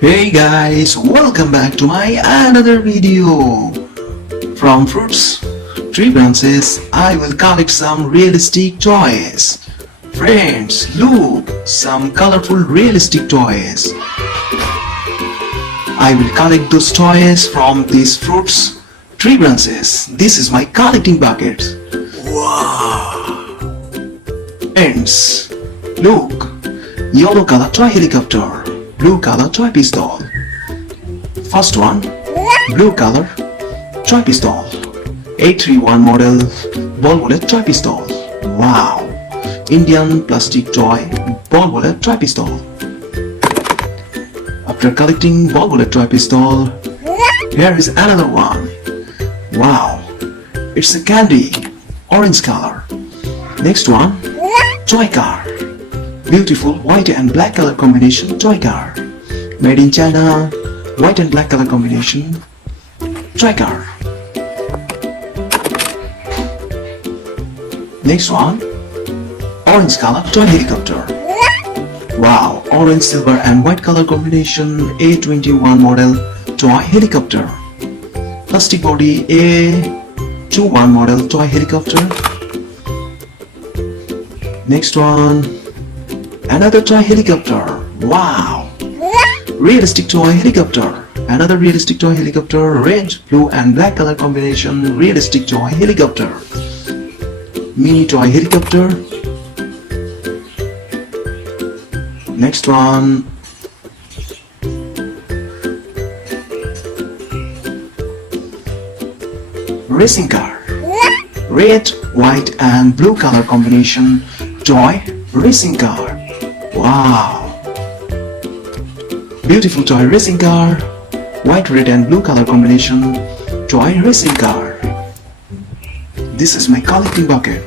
Hey guys, welcome back to my another video. From fruits, tree branches, I will collect some realistic toys. Friends, look, some colorful realistic toys. I will collect those toys from these fruits, tree branches. This is my collecting bucket. Wow! Friends, look, yellow color toy helicopter. Blue color toy pistol. First one, blue color toy pistol. 831 model ball bullet toy pistol. Wow! Indian plastic toy ball bullet toy pistol. After collecting ball bullet toy pistol, here is another one. Wow! It's a candy, orange color. Next one, toy car. Beautiful white and black color combination toy car. Made in China, white and black color combination toy car. Next one, orange color toy helicopter. Wow, orange, silver and white color combination A21 model toy helicopter. Plastic body A21 model toy helicopter. Next one, another toy helicopter. Wow! Realistic toy helicopter. Another realistic toy helicopter. Red, blue and black color combination. Realistic toy helicopter. Mini toy helicopter. Next one. Racing car. Red, white and blue color combination. Toy racing car. Wow! Beautiful toy racing car. White, red and blue color combination. Toy racing car. This is my collecting bucket.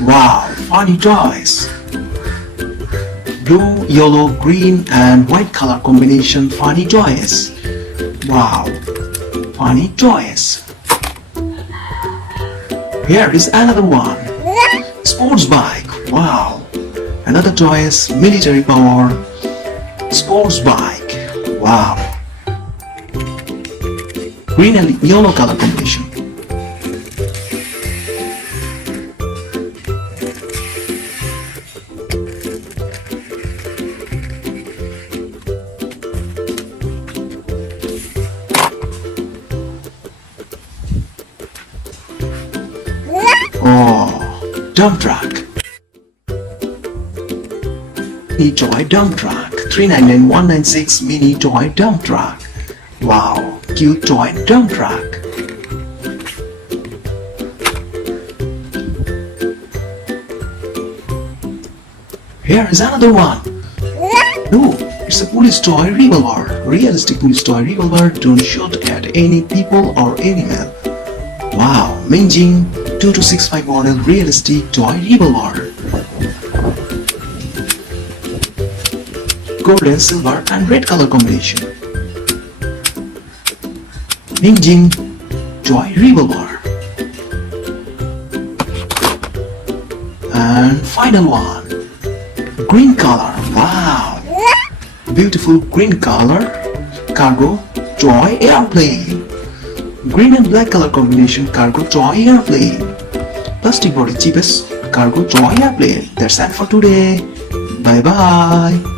Wow! Funny toys. Blue, yellow, green and white color combination funny toys. Wow! Funny toys. Here is another one. Sports bike. Wow. Another toy is military power. Sports bike. Wow. Green and yellow color combination. Oh, dump truck. Mini toy dump truck. 399196 mini toy dump truck. Wow, cute toy dump truck. Here is another one. No, it's a police toy revolver. Realistic police toy revolver. Don't shoot at any people or animal. Wow, Minjing 2265 model realistic toy revolver. Gold and silver and red color combination. Minjing toy revolver. And final one, green color. Wow, beautiful green color cargo toy airplane. Green and black color combination cargo toy airplane. Plastic body cheapest cargo toy airplane. That's all for today. Bye bye.